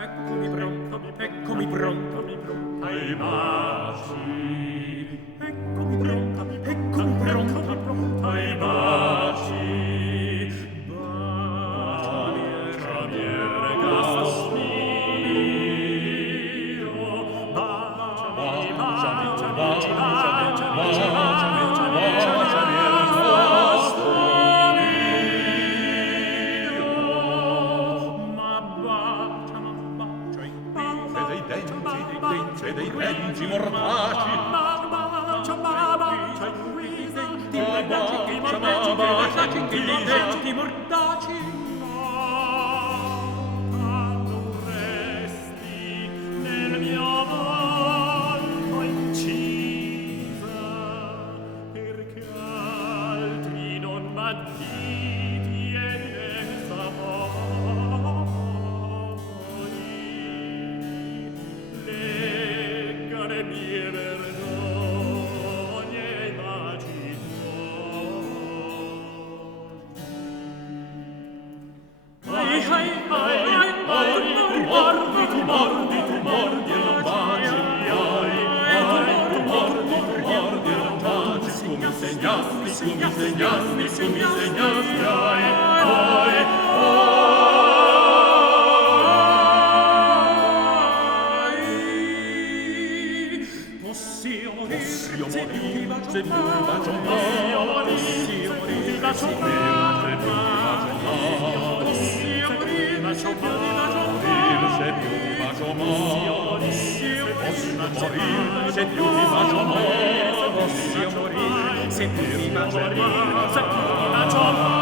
eccomi pronto ai baci. Eccomi pronto ai baci. Baciami e regalami mio. E dei denti mortaci, denti mortaci, non resti nel mio volto incisa, perché altri non m'additi e pensa poi. Legga le mie vergogne e i baci tuoi. Tu mordi e non baci. Tu mordi e non baci. Tu mi segnasti, Possiamo morire se più ti bacio se più ti bacio mai. Possiamo morire se più ti bacio mai. Possiamo morire se più ti bacio mai. se più ti bacio mai. Possiamo morire se più ti bacio mai. Possiamo morire se più ti bacio mai.